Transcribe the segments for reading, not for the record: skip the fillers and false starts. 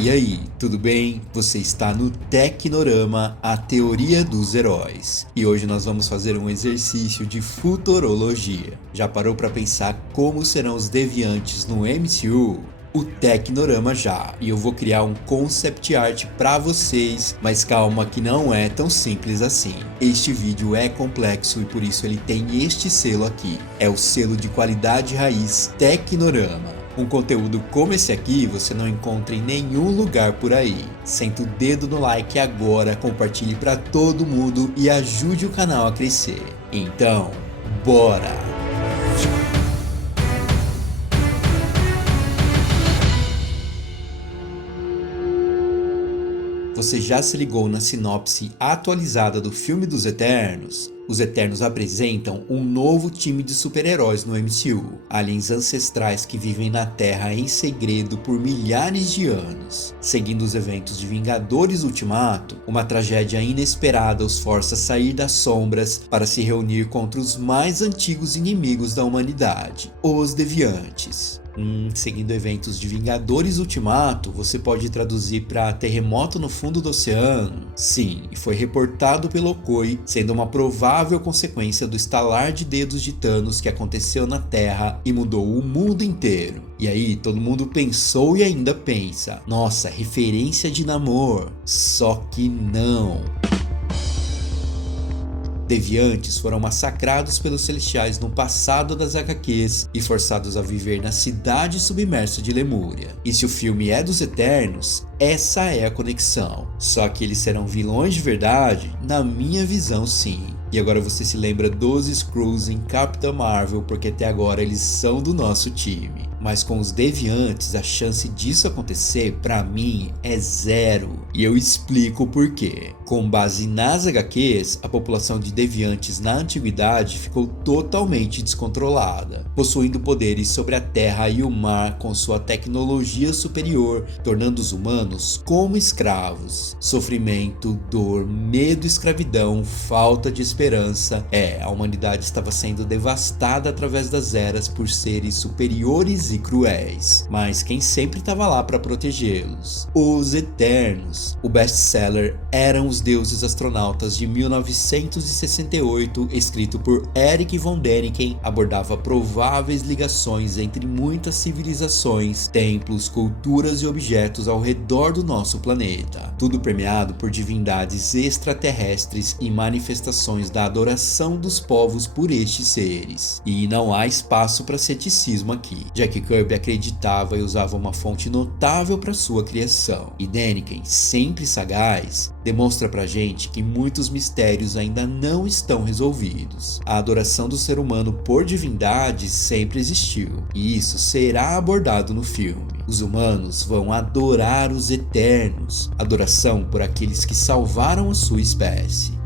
E aí, tudo bem? Você está no Tecnorama, a teoria dos heróis. E hoje nós vamos fazer um exercício de futurologia. Já parou para pensar como serão os deviantes no MCU? O Tecnorama já, e eu vou criar um concept art para vocês, mas calma que não é tão simples assim. Este vídeo é complexo e por isso ele tem este selo aqui, é o selo de qualidade raiz Tecnorama. Um conteúdo como esse aqui você não encontra em nenhum lugar por aí. Senta o dedo no like agora, compartilhe para todo mundo e ajude o canal a crescer. Então, bora! Você já se ligou na sinopse atualizada do filme dos Eternos? Os Eternos apresentam um novo time de super-heróis no MCU, aliens ancestrais que vivem na Terra em segredo por milhares de anos. Seguindo os eventos de Vingadores Ultimato, uma tragédia inesperada os força a sair das sombras para se reunir contra os mais antigos inimigos da humanidade, os Deviantes. Seguindo eventos de Vingadores Ultimato, você pode traduzir para terremoto no fundo do oceano? Sim, e foi reportado pelo Okoi, sendo uma provável consequência do estalar de dedos de Thanos que aconteceu na Terra e mudou o mundo inteiro. E aí, todo mundo pensou e ainda pensa, nossa, referência de Namor. Só que não. Deviantes foram massacrados pelos Celestiais no passado das HQs e forçados a viver na cidade submersa de Lemúria. E se o filme é dos Eternos, essa é a conexão. Só que eles serão vilões de verdade? Na minha visão, sim. E agora você se lembra dos Skrulls em Capitã Marvel porque até agora eles são do nosso time. Mas com os Deviantes a chance disso acontecer pra mim é zero. E eu explico o porquê. Com base nas HQs, a população de Deviantes na antiguidade ficou totalmente descontrolada, possuindo poderes sobre a terra e o mar com sua tecnologia superior, tornando os humanos como escravos. Sofrimento, dor, medo, escravidão, falta de esperança. A humanidade estava sendo devastada através das eras por seres superiores e cruéis. Mas quem sempre estava lá para protegê-los? Os Eternos. O best-seller Eram os Deuses Astronautas de 1968, escrito por Eric von Däniken, abordava prováveis ligações entre muitas civilizações, templos, culturas e objetos ao redor do nosso planeta. Tudo permeado por divindades extraterrestres e manifestações da adoração dos povos por estes seres. E não há espaço para ceticismo aqui. Jack Kirby acreditava e usava uma fonte notável para sua criação. E Däniken, sempre sagaz, demonstra pra gente que muitos mistérios ainda não estão resolvidos. A adoração do ser humano por divindades sempre existiu, e isso será abordado no filme. Os humanos vão adorar os Eternos, adoração por aqueles que salvaram a sua espécie.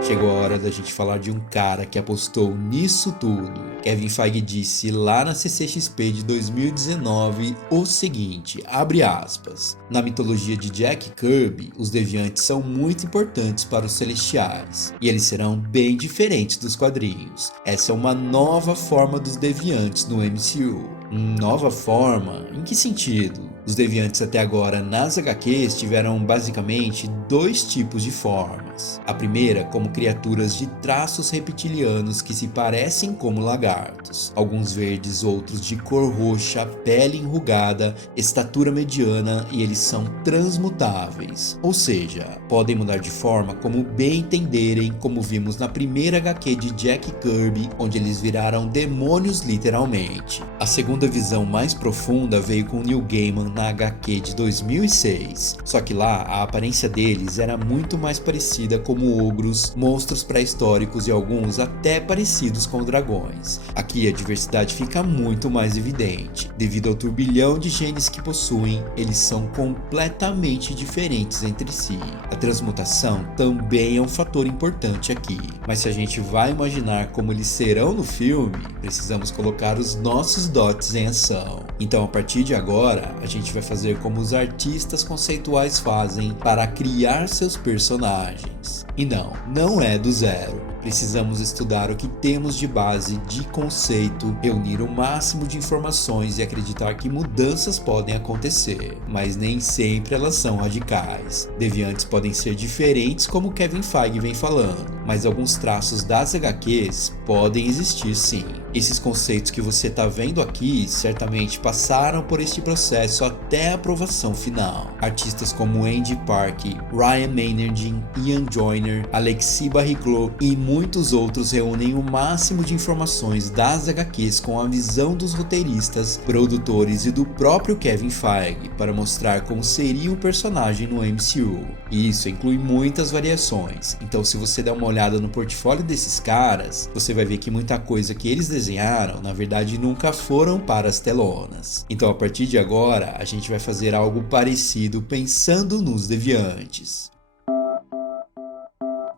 Chegou a hora da gente falar de um cara que apostou nisso tudo. Kevin Feige disse lá na CCXP de 2019 o seguinte, abre aspas, na mitologia de Jack Kirby, os Deviantes são muito importantes para os Celestiais, e eles serão bem diferentes dos quadrinhos. Essa é uma nova forma dos Deviantes no MCU. Nova forma? Em que sentido? Os Deviantes até agora nas HQs tiveram basicamente dois tipos de formas. A primeira como criaturas de traços reptilianos que se parecem como lagartos. Alguns verdes, outros de cor roxa, pele enrugada, estatura mediana e eles são transmutáveis. Ou seja, podem mudar de forma como bem entenderem, como vimos na primeira HQ de Jack Kirby, onde eles viraram demônios literalmente. A segunda visão mais profunda veio com Neil Gaiman na HQ de 2006, só que lá a aparência deles era muito mais parecida como ogros, monstros pré-históricos e alguns até parecidos com dragões. Aqui a diversidade fica muito mais evidente. Devido ao turbilhão de genes que possuem, eles são completamente diferentes entre si. A transmutação também é um fator importante aqui, mas se a gente vai imaginar como eles serão no filme, precisamos colocar os nossos dots em ação. Então a partir de agora, a gente gente vai fazer como os artistas conceituais fazem para criar seus personagens. E não é do zero. Precisamos estudar o que temos de base de conceito, reunir o máximo de informações e acreditar que mudanças podem acontecer, mas nem sempre elas são radicais. Deviantes podem ser diferentes, como Kevin Feige vem falando, mas alguns traços das HQs podem existir sim. Esses conceitos que você está vendo aqui certamente passaram por este processo até a aprovação final. Artistas como Andy Park, Ryan Maynard, Ian Joyner, Alexis Barrichello e muitos outros reúnem o máximo de informações das HQs com a visão dos roteiristas, produtores e do próprio Kevin Feige para mostrar como seria o personagem no MCU. E isso inclui muitas variações, então se você der uma olhada no portfólio desses caras, você vai ver que muita coisa que eles desenharam, na verdade nunca foram para as telonas. Então a partir de agora, a gente vai fazer algo parecido pensando nos deviantes.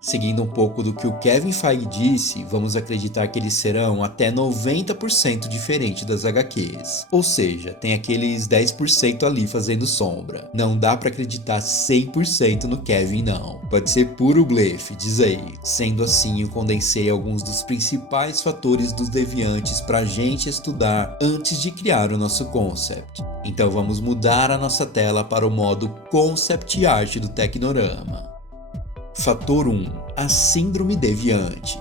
Seguindo um pouco do que o Kevin Feige disse, vamos acreditar que eles serão até 90% diferentes das HQs. Ou seja, tem aqueles 10% ali fazendo sombra. Não dá pra acreditar 100% no Kevin não. Pode ser puro blefe, diz aí. Sendo assim, eu condensei alguns dos principais fatores dos deviantes pra gente estudar antes de criar o nosso concept. Então vamos mudar a nossa tela para o modo Concept Art do Tecnorama. Fator 1. A Síndrome Deviante.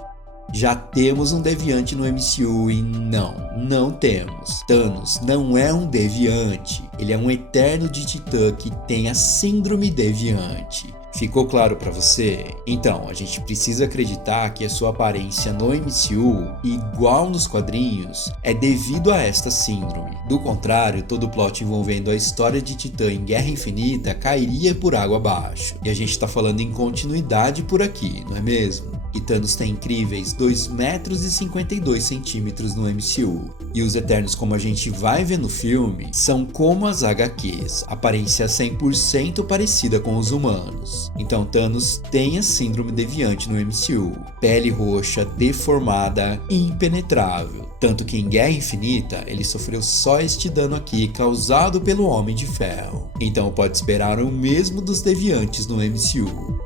Já temos um deviante no MCU e não temos. Thanos não é um deviante, ele é um eterno de Titã que tem a Síndrome Deviante. Ficou claro pra você? Então, a gente precisa acreditar que a sua aparência no MCU, igual nos quadrinhos, é devido a esta síndrome. Do contrário, todo o plot envolvendo a história de Titã em Guerra Infinita cairia por água abaixo. E a gente tá falando em continuidade por aqui, não é mesmo? E Thanos tem incríveis 2,52 m no MCU. E os Eternos, como a gente vai ver no filme, são como as HQs, aparência 100% parecida com os humanos. Então Thanos tem a síndrome deviante no MCU, pele roxa, deformada e impenetrável. Tanto que em Guerra Infinita ele sofreu só este dano aqui causado pelo Homem de Ferro. Então pode esperar o mesmo dos deviantes no MCU.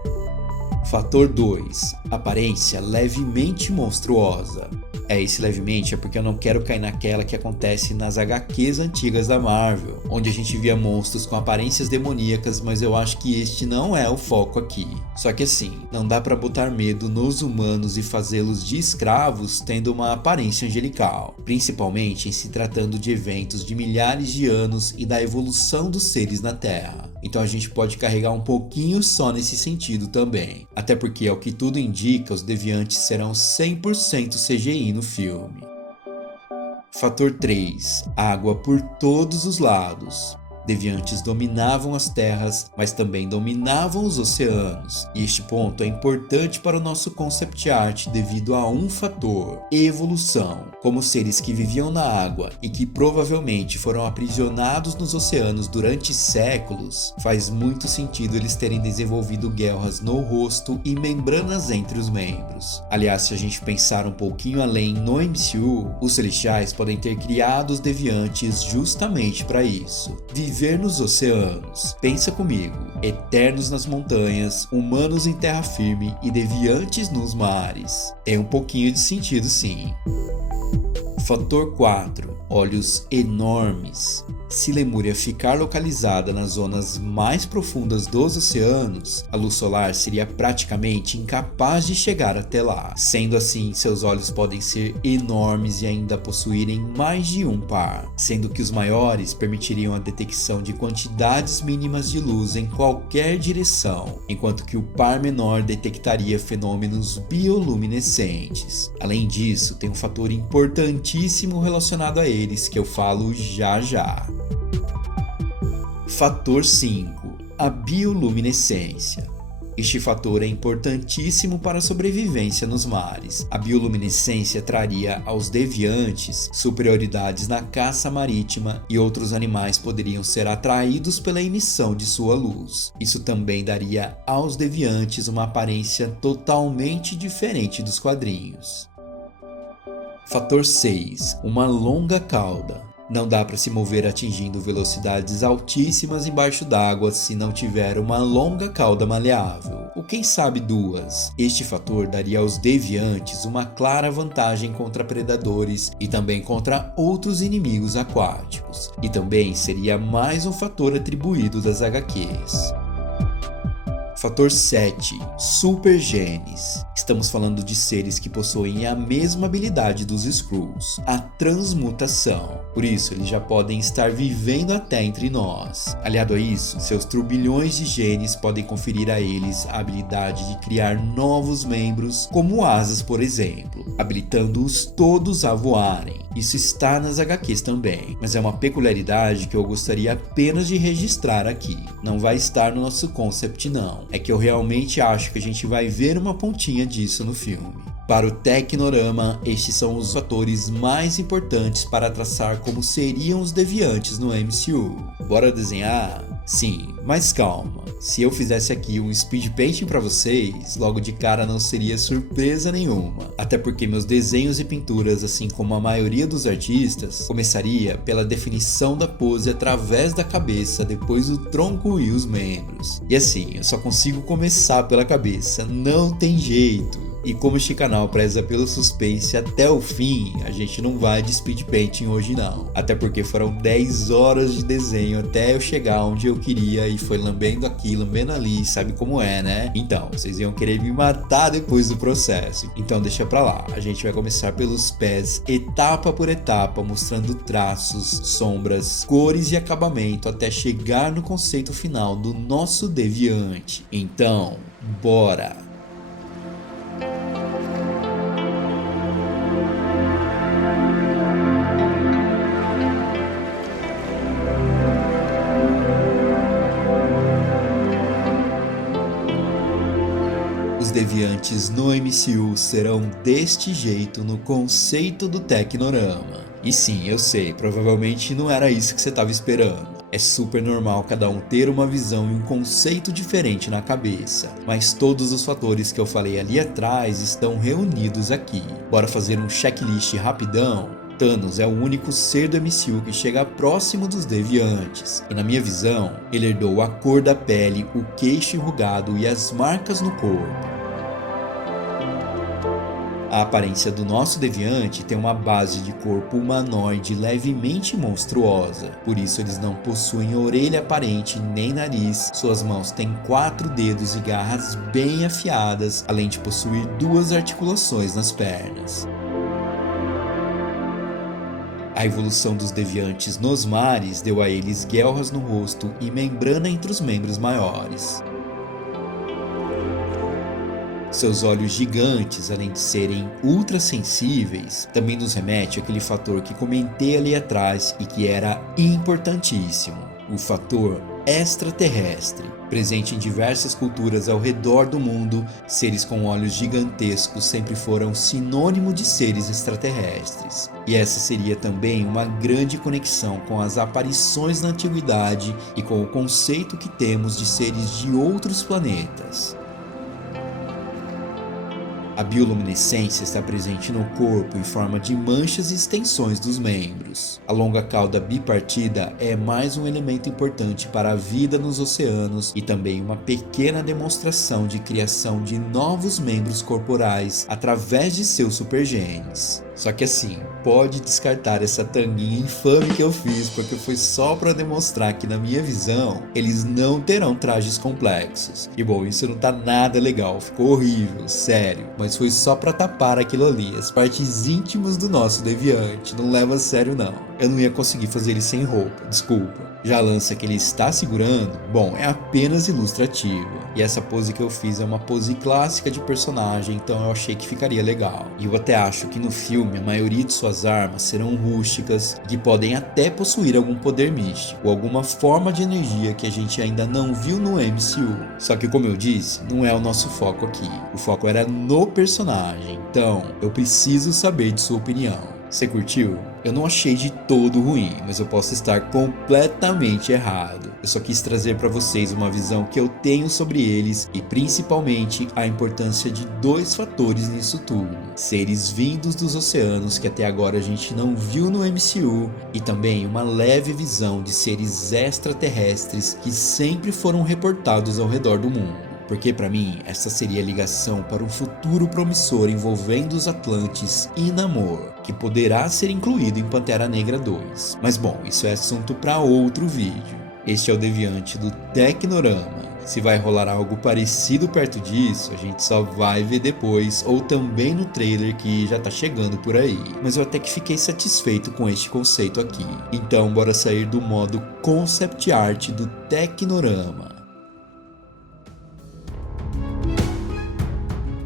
Fator 2. Aparência levemente monstruosa. Esse levemente é porque eu não quero cair naquela que acontece nas HQs antigas da Marvel, onde a gente via monstros com aparências demoníacas, mas eu acho que este não é o foco aqui. Só que assim, não dá pra botar medo nos humanos e fazê-los de escravos tendo uma aparência angelical, principalmente em se tratando de eventos de milhares de anos e da evolução dos seres na Terra. Então a gente pode carregar um pouquinho só nesse sentido também, até porque ao que tudo indica, os deviantes serão 100% CGI no filme. Fator 3. Água por todos os lados. Deviantes dominavam as terras, mas também dominavam os oceanos. E este ponto é importante para o nosso concept art devido a um fator: evolução. Como seres que viviam na água e que provavelmente foram aprisionados nos oceanos durante séculos, faz muito sentido eles terem desenvolvido guelras no rosto e membranas entre os membros. Aliás, se a gente pensar um pouquinho além no MCU, os Celestiais podem ter criado os deviantes justamente para isso. Viver nos oceanos. Pensa comigo, eternos nas montanhas, humanos em terra firme e deviantes nos mares. Tem um pouquinho de sentido sim. Fator 4. Olhos enormes. Se Lemúria ficar localizada nas zonas mais profundas dos oceanos, a luz solar seria praticamente incapaz de chegar até lá. Sendo assim, seus olhos podem ser enormes e ainda possuírem mais de um par, sendo que os maiores permitiriam a detecção de quantidades mínimas de luz em qualquer direção, enquanto que o par menor detectaria fenômenos bioluminescentes. Além disso, tem um fator importantíssimo relacionado a eles que eu falo já já. Fator 5. A bioluminescência. Este fator é importantíssimo para a sobrevivência nos mares. A bioluminescência traria aos deviantes superioridades na caça marítima e outros animais poderiam ser atraídos pela emissão de sua luz. Isso também daria aos deviantes uma aparência totalmente diferente dos quadrinhos. Fator 6. Uma longa cauda. Não dá para se mover atingindo velocidades altíssimas embaixo d'água se não tiver uma longa cauda maleável, ou quem sabe duas. Este fator daria aos deviantes uma clara vantagem contra predadores e também contra outros inimigos aquáticos, e também seria mais um fator atribuído das HQs. Fator 7. Super Genes. Estamos falando de seres que possuem a mesma habilidade dos Skrulls, a transmutação. Por isso, eles já podem estar vivendo até entre nós. Aliado a isso, seus turbilhões de genes podem conferir a eles a habilidade de criar novos membros, como asas, por exemplo, habilitando-os todos a voarem. Isso está nas HQs também, mas é uma peculiaridade que eu gostaria apenas de registrar aqui. Não vai estar no nosso concept não. É que eu realmente acho que a gente vai ver uma pontinha disso no filme. Para o Tecnorama, estes são os fatores mais importantes para traçar como seriam os deviantes no MCU. Bora desenhar? Sim, mas calma. Se eu fizesse aqui um speed painting para vocês, logo de cara não seria surpresa nenhuma. Até porque meus desenhos e pinturas, assim como a maioria dos artistas, começaria pela definição da pose através da cabeça, depois o tronco e os membros. E assim, eu só consigo começar pela cabeça, não tem jeito. E como este canal preza pelo suspense até o fim, a gente não vai de speed painting hoje não. Até porque foram 10 horas de desenho até eu chegar onde eu queria e foi lambendo aqui, lambendo ali, sabe como é, né? Então, vocês iam querer me matar depois do processo. Então deixa pra lá, a gente vai começar pelos pés, etapa por etapa, mostrando traços, sombras, cores e acabamento até chegar no conceito final do nosso deviante. Então, bora! Os deviantes no MCU serão deste jeito no conceito do Tecnorama. E sim, eu sei, provavelmente não era isso que você estava esperando. É super normal cada um ter uma visão e um conceito diferente na cabeça, mas todos os fatores que eu falei ali atrás estão reunidos aqui. Bora fazer um checklist rapidão? Thanos é o único ser do MCU que chega próximo dos deviantes, e na minha visão, ele herdou a cor da pele, o queixo enrugado e as marcas no corpo. A aparência do nosso deviante tem uma base de corpo humanoide levemente monstruosa, por isso eles não possuem orelha aparente nem nariz, suas mãos têm 4 dedos e garras bem afiadas, além de possuir 2 articulações nas pernas. A evolução dos deviantes nos mares deu a eles guelras no rosto e membrana entre os membros maiores. Seus olhos gigantes, além de serem ultra sensíveis, também nos remete àquele fator que comentei ali atrás e que era importantíssimo, o fator extraterrestre. Presente em diversas culturas ao redor do mundo, seres com olhos gigantescos sempre foram sinônimo de seres extraterrestres. E essa seria também uma grande conexão com as aparições na antiguidade e com o conceito que temos de seres de outros planetas. A bioluminescência está presente no corpo em forma de manchas e extensões dos membros. A longa cauda bipartida é mais um elemento importante para a vida nos oceanos e também uma pequena demonstração de criação de novos membros corporais através de seus supergenes. Só que assim, pode descartar essa tanguinha infame que eu fiz, porque foi só para demonstrar que na minha visão, eles não terão trajes complexos. E bom, isso não tá nada legal, ficou horrível, sério. Mas foi só para tapar aquilo ali, as partes íntimas do nosso deviante, não leva a sério não. Eu não ia conseguir fazer ele sem roupa, desculpa. Já a lança que ele está segurando, bom, é apenas ilustrativa. E essa pose que eu fiz é uma pose clássica de personagem, então eu achei que ficaria legal. E eu até acho que no filme a maioria de suas armas serão rústicas e que podem até possuir algum poder místico, ou alguma forma de energia que a gente ainda não viu no MCU. Só que como eu disse, não é o nosso foco aqui. O foco era no personagem, então eu preciso saber de sua opinião. Você curtiu? Eu não achei de todo ruim, mas eu posso estar completamente errado. Eu só quis trazer para vocês uma visão que eu tenho sobre eles e principalmente a importância de dois fatores nisso tudo: seres vindos dos oceanos que até agora a gente não viu no MCU e também uma leve visão de seres extraterrestres que sempre foram reportados ao redor do mundo. Porque para mim, essa seria a ligação para um futuro promissor envolvendo os Atlantes e Namor, que poderá ser incluído em Pantera Negra 2. Mas bom, isso é assunto para outro vídeo. Este é o Deviante do Tecnorama. Se vai rolar algo parecido perto disso, a gente só vai ver depois ou também no trailer que já tá chegando por aí. Mas eu até que fiquei satisfeito com este conceito aqui. Então bora sair do modo concept art do Tecnorama.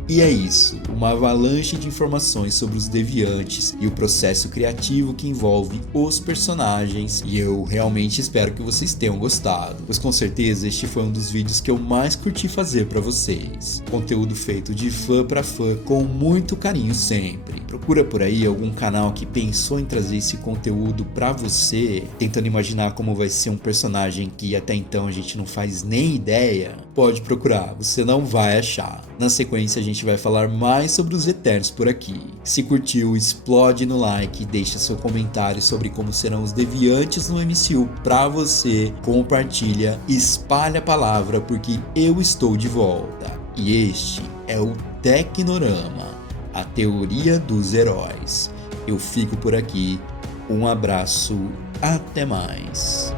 E é isso, uma avalanche de informações sobre os Deviantes e o processo criativo que envolve os personagens, e eu realmente espero que vocês tenham gostado, pois com certeza este foi um dos vídeos que eu mais curti fazer para vocês. Conteúdo feito de fã para fã com muito carinho sempre. Procura por aí algum canal que pensou em trazer esse conteúdo para você, tentando imaginar como vai ser um personagem que até então a gente não faz nem ideia. Pode procurar, você não vai achar. Na sequência a gente vai falar mais sobre os Eternos por aqui. Se curtiu, explode no like, deixa seu comentário sobre como serão os Deviantes no MCU pra você, compartilha, espalha a palavra porque eu estou de volta. E este é o Tecnorama, a teoria dos heróis. Eu fico por aqui, um abraço, até mais.